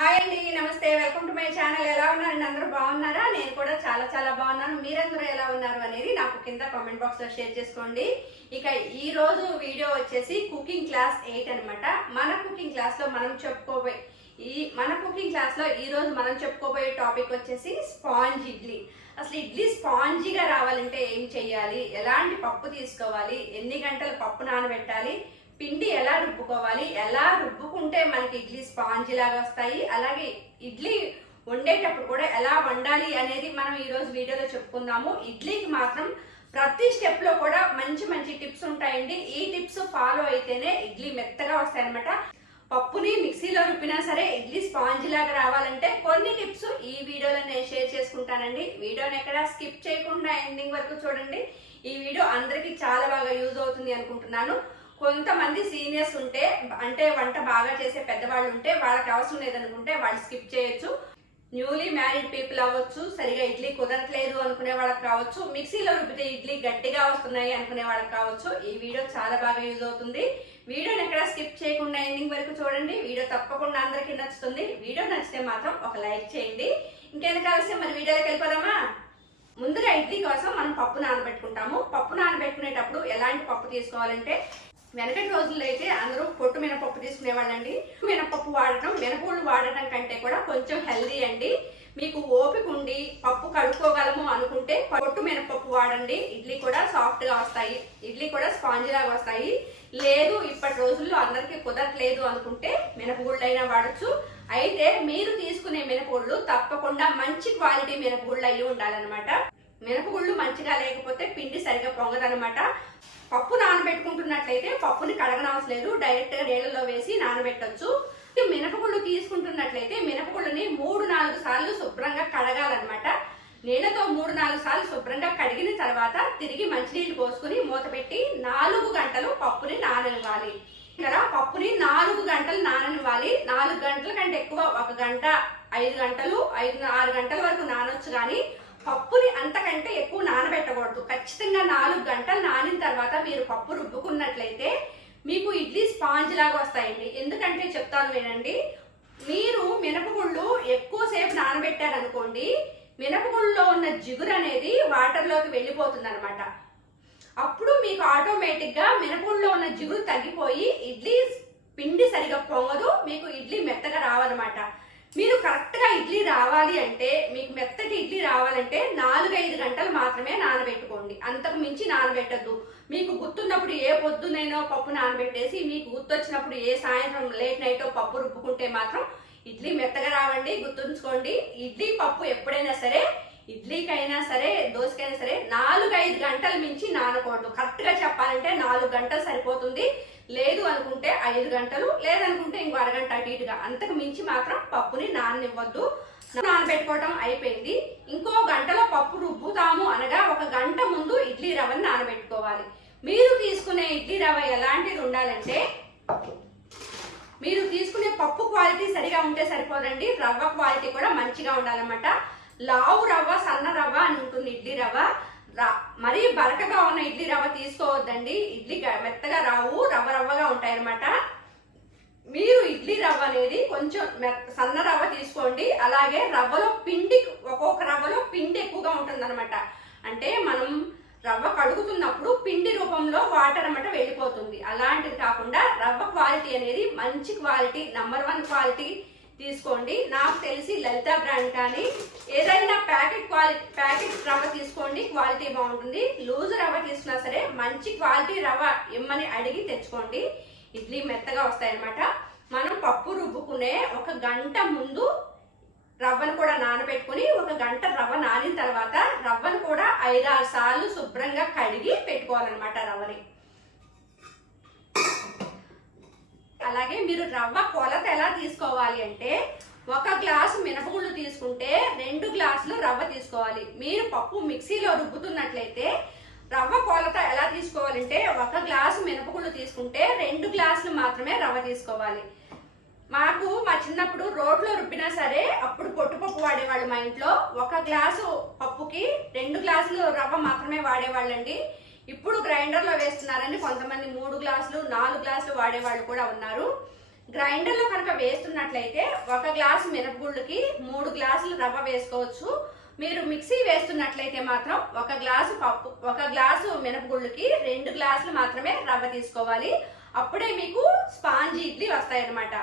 Hi అండి నమస్తే. Welcome to my channel ఎలా ఉన్నారండి అందరూ బాగున్నారా? నేను కూడా చాలా చాలా బాగున్నాను. మీరందరూ ఎలా ఉన్నారు అనేది నాకు కింద కామెంట్ బాక్స్లో షేర్ చేసుకోండి. ఇక ఈ రోజు వీడియో వచ్చేసి కుకింగ్ క్లాస్ ఎయిట్ అనమాట మన కుకింగ్ క్లాస్లో మనం చెప్పుకోబోయే ఈ మన కుకింగ్ క్లాస్లో ఈరోజు ఈ రోజు మనం చెప్పుకోబోయే టాపిక్ వచ్చేసి స్పాంజ్ ఇడ్లీ. అసలు ఇడ్లీ స్పాంజీగా రావాలంటే ఏం చెయ్యాలి ఎలాంటి పప్పు తీసుకోవాలి? ఎన్ని గంటలు పప్పు నానబెట్టాలి? పిండి ఎలా రుబ్బుకోవాలి ఎలా రుబ్బుకుంటే మనకి ఇడ్లీ స్పాంజ్ లాగా వస్తాయి అలాగే ఇడ్లీ వండేటప్పుడు కూడా ఎలా వండాలి అనేది మనం ఈరోజు వీడియోలో చెప్పుకుందాము. ఇడ్లీకి మాత్రం ప్రతి స్టెప్లో కూడా మంచి మంచి టిప్స్ ఉంటాయండి. ఈ టిప్స్ ఫాలో అయితేనే ఇడ్లీ మెత్తగా వస్తాయన్నమాట. పప్పుని మిక్సీలో రుబ్బినా సరే ఇడ్లీ స్పాంజ్ లాగా రావాలంటే కొన్ని టిప్స్ ఈ వీడియోలో నేను షేర్ చేసుకుంటానండి. వీడియోని ఎక్కడ స్కిప్ చేయకుండా ఎండింగ్ వరకు చూడండి. ఈ వీడియో అందరికీ చాలా బాగా యూజ్ అవుతుంది అనుకుంటున్నాను. కొంతమంది సీనియర్స్ ఉంటే అంటే వంట బాగా చేసే పెద్దవాళ్ళు ఉంటే వాళ్ళకి అవసరం లేదనుకుంటే వాళ్ళు స్కిప్ చేయొచ్చు. న్యూలీ మ్యారీడ్ పీపుల్ అవ్వచ్చు సరిగా ఇడ్లీ కుదరట్లేదు అనుకునే వాళ్ళకి కావచ్చు మిక్సీలో రుబ్బితే ఇడ్లీ గట్టిగా వస్తున్నాయి అనుకునే వాళ్ళకి కావచ్చు ఈ వీడియో చాలా బాగా యూజ్ అవుతుంది. వీడియోని ఎక్కడ స్కిప్ చేయకుండా ఎండింగ్ వరకు చూడండి. వీడియో తప్పకుండా అందరికీ నచ్చుతుంది. వీడియో నచ్చితే మాత్రం ఒక లైక్ చేయండి. ఇంకేం కావాల్సి మరి వీడియోలోకి వెళ్ళిపోదామా? ముందుగా ఇడ్లీ కోసం మనం పప్పు నానబెట్టుకుంటాము. పప్పు నానబెట్టుకునేటప్పుడు ఎలాంటి పప్పు తీసుకోవాలంటే వెనకటి రోజుల్లో అయితే అందరూ పొట్టు మినపప్పు తీసుకునేవాళ్ళండి. మినపప్పు వాడటం మినపూళ్ళు వాడటం కంటే కూడా కొంచెం హెల్దీ అండి. మీకు ఓపిక ఉండి పప్పు కడుక్కోగలము అనుకుంటే పొట్టు మినపప్పు వాడండి. ఇడ్లీ కూడా సాఫ్ట్గా వస్తాయి. ఇడ్లీ కూడా స్పాంజ్ లాగా వస్తాయి. లేదు ఇప్పటి రోజుల్లో అందరికీ కుదరట్లేదు అనుకుంటే మినపగుళ్ళైనా అయినా వాడచ్చు. అయితే మీరు తీసుకునే మినపగుళ్ళు తప్పకుండా మంచి క్వాలిటీ మినపగుళ్ళు అయి ఉండాలన్నమాట. మినపగుళ్ళు మంచిగా లేకపోతే పిండి సరిగా పొంగదనమాట పప్పు నానబెట్టుకుంటున్నట్లయితే పప్పుని కడగనవసరం లేదు. డైరెక్ట్గా నీళ్ళలో వేసి నానబెట్టొచ్చు. ఈ మినపగుళ్ళు తీసుకుంటున్నట్లయితే మినపగుళ్ళని మూడు నాలుగు సార్లు శుభ్రంగా కడగాలన్నమాట. నీళ్ళతో మూడు నాలుగు సార్లు శుభ్రంగా కడిగిన తర్వాత తిరిగి మంచినీళ్ళు పోసుకుని మూత పెట్టి నాలుగు గంటలు పప్పుని నాననివ్వాలి. ఇక్కడ పప్పుని నాలుగు గంటలు నాననివ్వాలి. నాలుగు గంటల కంటే ఎక్కువ ఒక గంట ఐదు గంటలు ఐదు ఆరు గంటల వరకు నానొచ్చు కానీ పప్పుని అంతకంటే ఎక్కువ నానబెట్టకూడదు. ఖచ్చితంగా నాలుగు గంటలు నానిన తర్వాత మీరు పప్పు రుబ్బుకున్నట్లయితే మీకు ఇడ్లీ స్పాంజ్ లాగా వస్తాయండి. ఎందుకంటే చెప్తాను వినండి. మీరు మినపగుళ్ళు ఎక్కువసేపు నానబెట్టారనుకోండి మినపగుళ్ళలో ఉన్న జిగురు అనేది వాటర్లోకి వెళ్ళిపోతుంది అనమాట అప్పుడు మీకు ఆటోమేటిక్గా మినపగుళ్ళలో ఉన్న జిగురు తగ్గిపోయి ఇడ్లీ పిండి సరిగా పొంగదు మీకు ఇడ్లీ మెత్తగా రావన్నమాట. మీరు కరెక్ట్గా ఇడ్లీ రావాలి అంటే మీకు మెత్తటి ఇడ్లీ రావాలంటే నాలుగైదు గంటలు మాత్రమే నానబెట్టుకోండి. అంతకు మించి నానబెట్టద్దు. మీకు గుర్తున్నప్పుడు ఏ పొద్దునైనా పప్పు నానబెట్టేసి మీకు గుర్తొచ్చినప్పుడు ఏ సాయంత్రం లేట్ నైట్ పప్పు రుబ్బుకుంటే మాత్రం ఇడ్లీ మెత్తగా రావండి గుర్తుంచుకోండి. ఇడ్లీ పప్పు ఎప్పుడైనా సరే ఇడ్లీకైనా సరే దోశకైనా సరే నాలుగు ఐదు గంటల మించి నానకూడదు. కరెక్ట్గా చెప్పాలంటే నాలుగు గంటలు సరిపోతుంది. లేదు అనుకుంటే ఐదు గంటలు లేదనుకుంటే ఇంకో అరగంట అటు ఇటుగా. అంతకు మించి మాత్రం పప్పుని నాననివ్వద్దు. నానబెట్టుకోవటం అయిపోయింది. ఇంకో గంటలో పప్పు రుబ్బుతాము అనగా ఒక గంట ముందు ఇడ్లీ రవ్వని నానబెట్టుకోవాలి. మీరు తీసుకునే ఇడ్లీ రవ్వ ఎలాంటిది ఉండాలంటే మీరు తీసుకునే పప్పు క్వాలిటీ సరిగా ఉంటే సరిపోదండి. రవ్వ క్వాలిటీ కూడా మంచిగా ఉండాలన్నమాట. లావు రవ్వ సన్న రవ్వ అని ఉంటుంది ఇడ్లీ రవ్వ. రా- మరీ బరకగా ఉన్న ఇడ్లీ రవ్వ తీసుకోవద్దండి. ఇడ్లీ మెత్తగా రావు రవ్వ రవ్వగా ఉంటాయి అన్నమాట మీరు ఇడ్లీ రవ్వ అనేది కొంచెం మెత్త సన్న రవ్వ తీసుకోండి. అలాగే రవ్వలో పిండి ఒక్కొక్క రవ్వలో పిండి ఎక్కువగా ఉంటుంది అంటే మనం రవ్వ కడుగుతున్నప్పుడు పిండి రూపంలో వాటర్ అనమాట వెళ్ళిపోతుంది. అలాంటిది కాకుండా రవ్వ క్వాలిటీ అనేది మంచి క్వాలిటీ నంబర్ వన్ క్వాలిటీ తీసుకోండి. నాకు తెలిసి లలిత బ్రాండ్ కానీ ఏదైనా ప్యాకెట్ క్వాలిటీ ప్యాకెట్ రవ్వ తీసుకోండి క్వాలిటీ బాగుంటుంది. లూజ్ రవ్వ తీసుకున్నా సరే మంచి క్వాలిటీ రవ్వ ఇమ్మని అడిగి తెచ్చుకోండి. ఇడ్లీ మెత్తగా వస్తాయన్నమాట. మనం పప్పు రుబ్బుకునే ఒక గంట ముందు రవ్వను కూడా నానబెట్టుకుని ఒక గంట రవ్వ నానిన తర్వాత రవ్వను కూడా ఐదారు సార్లు శుభ్రంగా కడిగి పెట్టుకోవాలన్నమాట రవ్వని. అలాగే మీరు రవ్వ కొలత ఎలా తీసుకోవాలి అంటే ఒక గ్లాసు మినపగుళ్ళు తీసుకుంటే రెండు గ్లాసులు రవ్వ తీసుకోవాలి. మీరు పప్పు మిక్సీలో రుబ్బుతున్నట్లయితే రవ్వ కొలత ఎలా తీసుకోవాలంటే ఒక గ్లాసు మినపగుళ్ళు తీసుకుంటే రెండు గ్లాసులు మాత్రమే రవ్వ తీసుకోవాలి. మాకు మా చిన్నప్పుడు రోట్లో రుబ్బినా సరే అప్పుడు పొట్టుపప్పు వాడేవాళ్ళు మా ఇంట్లో. ఒక గ్లాసు పప్పుకి రెండు గ్లాసులు రవ్వ మాత్రమే వాడేవాళ్ళండి. ఇప్పుడు గ్రైండర్లో వేస్తున్నారని కొంతమంది మూడు గ్లాసులు నాలుగు గ్లాసులు వాడేవాళ్ళు కూడా ఉన్నారు. గ్రైండర్లో కనుక వేస్తున్నట్లయితే ఒక గ్లాసు మినపగుళ్ళకి మూడు గ్లాసులు రవ్వ వేసుకోవచ్చు. మీరు మిక్సీ వేస్తున్నట్లయితే మాత్రం ఒక గ్లాసు పప్పు ఒక గ్లాసు మినపగుళ్ళకి రెండు గ్లాసులు మాత్రమే రవ్వ తీసుకోవాలి. అప్పుడే మీకు స్పాంజీ ఇడ్లీ వస్తాయి అన్నమాట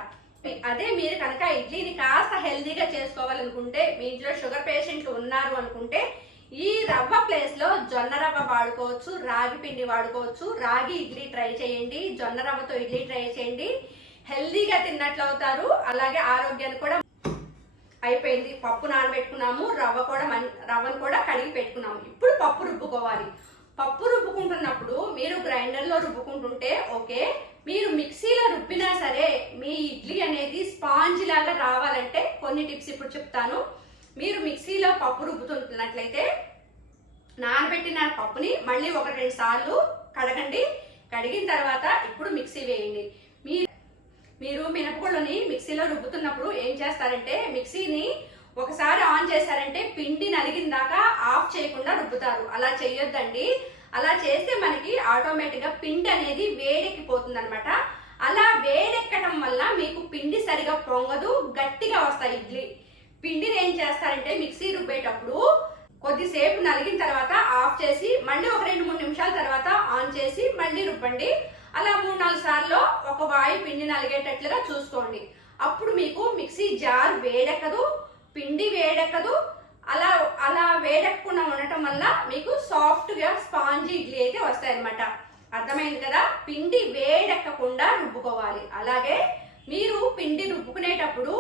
అదే మీరు కనుక ఇడ్లీని కాస్త హెల్దీగా చేసుకోవాలనుకుంటే మీ ఇంట్లో షుగర్ పేషెంట్లు ఉన్నారు అనుకుంటే ఈ రవ్వ ప్లేస్లో జొన్న రవ్వ వాడుకోవచ్చు రాగి పిండి వాడుకోవచ్చు. రాగి ఇడ్లీ ట్రై చేయండి జొన్న రవ్వతో ఇడ్లీ ట్రై చేయండి. హెల్దీగా తిన్నట్లు అవుతారు. అలాగే ఆరోగ్యాన్ని కూడా అయిపోయింది. పప్పు నానబెట్టుకున్నాము రవ్వ కూడా మన్ రవ్వను కూడా కడిగి పెట్టుకున్నాము. ఇప్పుడు పప్పు రుబ్బుకోవాలి. పప్పు రుబ్బుకుంటున్నప్పుడు మీరు గ్రైండర్లో రుబ్బుకుంటుంటే ఓకే మీరు మిక్సీలో రుబ్బినా సరే మీ ఇడ్లీ అనేది స్పాంజ్ లాగా రావాలంటే కొన్ని టిప్స్ ఇప్పుడు చెప్తాను. మీరు మిక్సీలో పప్పు రుబ్బుతున్నట్లయితే నానబెట్టిన పప్పుని మళ్ళీ ఒక రెండు సార్లు కడగండి. కడిగిన తర్వాత ఇప్పుడు మిక్సీ వేయండి. మీ మీరు మినపగుళ్ళని మిక్సీలో రుబ్బుతున్నప్పుడు ఏం చేస్తారంటే మిక్సీని ఒకసారి ఆన్ చేశారంటే పిండి నలిగిన దాకా ఆఫ్ చేయకుండా రుబ్బుతారు. అలా చేయొద్దండి అలా చేస్తే మనకి ఆటోమేటిక్గా పిండి అనేది వేడెక్కిపోతుంది అనమాట అలా వేడెక్కడం వల్ల మీకు పిండి సరిగా పొంగదు గట్టిగా వస్తాయి ఇడ్లీ. పిండిని ఏం చేస్తారంటే మిక్సీ రుబ్బేటప్పుడు కొద్దిసేపు నలిగిన తర్వాత ఆఫ్ చేసి మళ్ళీ ఒక రెండు మూడు నిమిషాల తర్వాత ఆన్ చేసి మళ్ళీ రుబ్బండి. అలా మూడు నాలుగు సార్లు ఒక వాయి పిండి నలిగేటట్లుగా చూసుకోండి. అప్పుడు మీకు మిక్సీ జార్ వేడెక్కదు పిండి వేడెక్కదు. అలా అలా వేడెక్కకుండా ఉండటం వల్ల మీకు సాఫ్ట్గా స్పాంజీ ఇడ్లీ అయితే వస్తాయన్నమాట. అర్థమైంది కదా? పిండి వేడెక్కకుండా రుబ్బుకోవాలి. అలాగే మీరు పిండి రుబ్బుకునేటప్పుడు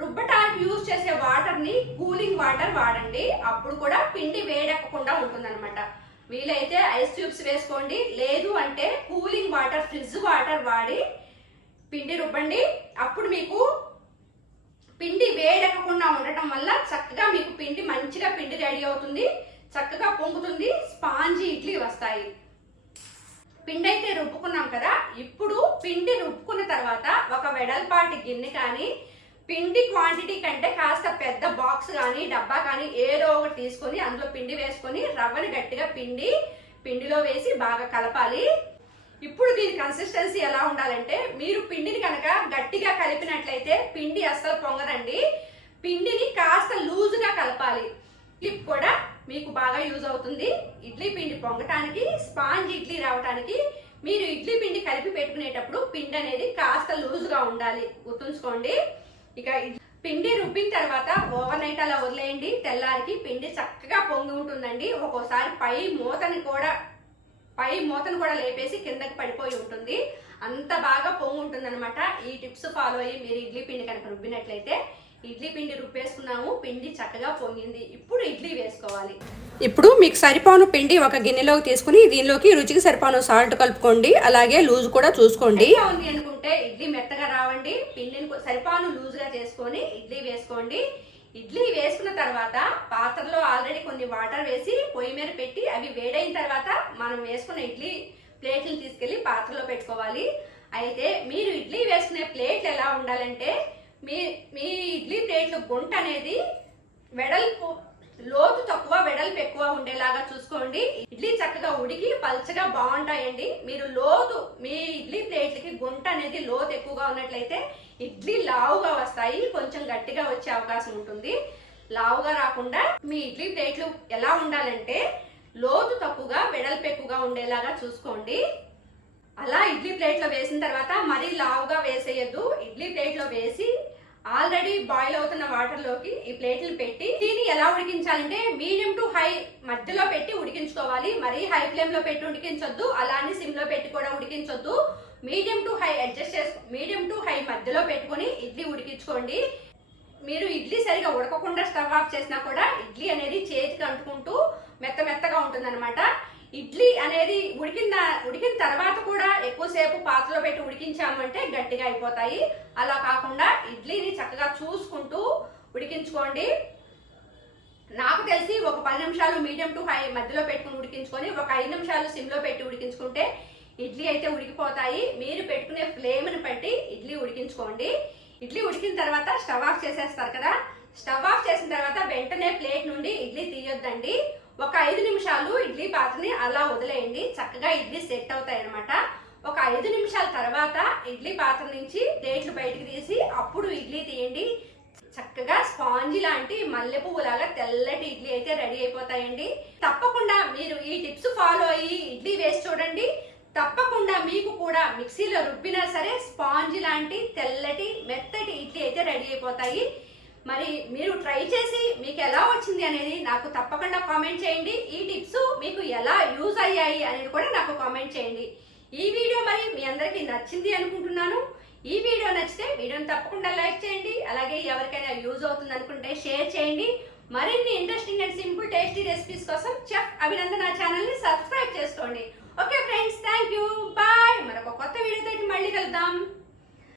రుబ్బటానికి యూజ్ చేసే వాటర్ని కూలింగ్ వాటర్ వాడండి. అప్పుడు కూడా పిండి వేడెక్కకుండా ఉంటుందన్నమాట. వీలైతే ఐస్ ట్యూబ్స్ వేసుకోండి. లేదు అంటే కూలింగ్ వాటర్ ఫ్రిడ్జ్ వాటర్ వాడి పిండి రుబ్బండి. అప్పుడు మీకు పిండి వేడెక్కకుండా ఉండటం వల్ల చక్కగా మీకు పిండి మంచిగా పిండి రెడీ అవుతుంది. చక్కగా పొంగుతుంది. స్పాంజీ ఇడ్లీ వస్తాయి. పిండి అయితే రుబ్బుకున్నాం కదా. ఇప్పుడు పిండి రుబ్బుకున్న తర్వాత ఒక వెడల్పాటి గిన్నె కానీ పిండి క్వాంటిటీ కంటే కాస్త పెద్ద బాక్స్ కానీ డబ్బా కానీ ఏదో ఒకటి తీసుకొని అందులో పిండి వేసుకొని రవ్వని గట్టిగా పిండి పిండిలో వేసి బాగా కలపాలి. ఇప్పుడు దీని కన్సిస్టెన్సీ ఎలా ఉండాలంటే మీరు పిండిని కనుక గట్టిగా కలిపినట్లయితే పిండి అస్సలు పొంగదండి. పిండిని కాస్త లూజుగా కలపాలి. క్లిప్ కూడా మీకు బాగా యూజ్ అవుతుంది. ఇడ్లీ పిండి పొంగటానికి స్పాంజ్ ఇడ్లీ రావటానికి మీరు ఇడ్లీ పిండి కలిపి పెట్టుకునేటప్పుడు పిండి అనేది కాస్త లూజుగా ఉండాలి. గుర్తుంచుకోండి. ఇక పిండి రుబ్బిన తర్వాత ఓవర్ నైట్ అలా వదిలేయండి. తెల్లారికి పిండి చక్కగా పొంగి ఉంటుందండి. ఒక్కోసారి పై మూతని కూడా పై మూతను కూడా లేపేసి కిందకి పడిపోయి ఉంటుంది. అంత బాగా పొంగు ఉంటుంది ఈ టిప్స్ ఫాలో అయ్యి మీరు ఇడ్లీ పిండి కనుక రుబ్బినట్లయితే ఇడ్లీ పిండి రుబ్బేసుకున్నాము. పిండి చక్కగా పొంగింది. ఇప్పుడు ఇడ్లీ వేసుకోవాలి. ఇప్పుడు మీకు సరిపోను పిండి ఒక గిన్నెలోకి తీసుకుని దీనిలోకి రుచికి సరిపోను సాల్ట్ కలుపుకోండి. అలాగే లూజ్ కూడా చూసుకోండి. ఉంది అనుకుంటే ఇడ్లీ మెత్తగా రావండి. పిండిని సరిపోను తీసుకొని ఇడ్లీ వేసుకోండి. ఇడ్లీ వేసుకున్న తర్వాత పాత్రలో ఆల్రెడీ కొన్ని వాటర్ వేసి పొయ్యి మీద పెట్టి అవి వేడైన తర్వాత మనం వేసుకున్న ఇడ్లీ ప్లేట్లు తీసుకెళ్ళి పాత్రలో పెట్టుకోవాలి. అయితే మీరు ఇడ్లీ వేసుకునే ప్లేట్లు ఎలా ఉండాలంటే మీ మీ ఇడ్లీ ప్లేట్లు గుంట అనేది వెడల్పు లోతు తక్కువ వెడల్పు ఎక్కువ ఉండేలాగా చూసుకోండి. ఇడ్లీ చక్కగా ఉడికి పల్చగా బాగుంటాయండి. మీరు లోతు మీ ఇడ్లీ ప్లేట్లకి గుంట అనేది లోతు ఎక్కువగా ఉన్నట్లయితే ఇడ్లీ లావుగా వస్తాయి. కొంచెం గట్టిగా వచ్చే అవకాశం ఉంటుంది. లావుగా రాకుండా మీ ఇడ్లీ ప్లేట్లు ఎలా ఉండాలంటే లోతు తక్కువగా వెడల్పు ఎక్కువగా ఉండేలాగా చూసుకోండి. అలా ఇడ్లీ ప్లేట్లో వేసిన తర్వాత మరీ లావుగా వేసేయద్దు. ఇడ్లీ ప్లేట్లో వేసి ఆల్రెడీ బాయిల్ అవుతున్న వాటర్లోకి ఈ ప్లేట్లు పెట్టి దీన్ని ఎలా ఉడికించాలంటే మీడియం టు హై మధ్యలో పెట్టి ఉడికించుకోవాలి. మరీ హై ఫ్లేమ్లో పెట్టి ఉడికించొద్దు. అలానే సిమ్లో పెట్టి కూడా ఉడికించొద్దు. మీడియం టు హై అడ్జస్ట్ చేసుకో మీడియం టు హై మధ్యలో పెట్టుకొని ఇడ్లీ ఉడికించుకోండి. మీరు ఇడ్లీ సరిగా ఉడకకుండా స్టవ్ ఆఫ్ చేసినా కూడా ఇడ్లీ అనేది చేతికి అంటుకుంటూ మెత్త మెత్తగా ఉంటుందన్నమాట. ఇడ్లీ అనేది ఉడికిన ఉడికిన తర్వాత కూడా ఎక్కువసేపు పాత్రలో పెట్టి ఉడికించామంటే గట్టిగా అయిపోతాయి. అలా కాకుండా ఇడ్లీని చక్కగా చూసుకుంటూ ఉడికించుకోండి. నాకు తెలిసి ఒక పది నిమిషాలు మీడియం టు హై మధ్యలో పెట్టుకుని ఉడికించుకొని ఒక ఐదు నిమిషాలు సిమ్లో పెట్టి ఉడికించుకుంటే ఇడ్లీ అయితే ఉడికిపోతాయి. మీరు పెట్టుకునే ఫ్లేమ్ని బట్టి ఇడ్లీ ఉడికించుకోండి. ఇడ్లీ ఉడికిన తర్వాత స్టవ్ ఆఫ్ చేసేస్తారు కదా. స్టవ్ ఆఫ్ చేసిన తర్వాత వెంటనే ప్లేట్ నుండి ఇడ్లీ తీయొద్దండి. ఒక ఐదు నిమిషాలు ఇడ్లీ పాత్రని అలా వదిలేయండి. చక్కగా ఇడ్లీ సెట్ అవుతాయి అనమాట ఒక ఐదు నిమిషాల తర్వాత ఇడ్లీ పాత్ర నుంచి ప్లేట్లు బయటకు తీసి అప్పుడు ఇడ్లీ తీయండి. చక్కగా స్పాంజి లాంటి మల్లె పువ్వులాగా తెల్లటి ఇడ్లీ అయితే రెడీ అయిపోతాయండి. తప్పకుండా మీరు ఈ టిప్స్ ఫాలో అయ్యి ఇడ్లీ వేసి చూడండి. తప్పకుండా మీకు కూడా మిక్సీలో రుబ్బినా సరే స్పాంజ్ లాంటి తెల్లటి మెత్తటి ఇడ్లీ అయితే రెడీ అయిపోతాయి. మరి మీరు ట్రై చేసి మీకు ఎలా వచ్చింది అనేది నాకు తప్పకుండా కామెంట్ చేయండి. ఈ టిప్స్ మీకు ఎలా యూజ్ అయ్యాయి అనేది కూడా నాకు కామెంట్ చేయండి. ఈ వీడియో మరి మీ అందరికీ నచ్చింది అనుకుంటున్నాను. ఈ వీడియో నచ్చితే వీడియోని తప్పకుండా లైక్ చేయండి. అలాగే ఎవరికైనా యూజ్ అవుతుంది అనుకుంటే షేర్ చేయండి. మరిన్ని interesting and simple tasty recipes కోసం చెఫ్ అభినందన ఛానల్ని సబ్స్క్రైబ్ చేసుకోండి. Okay friends thank you bye మరొక కొత్త వీడియోతో మళ్ళీ కలుద్దాం.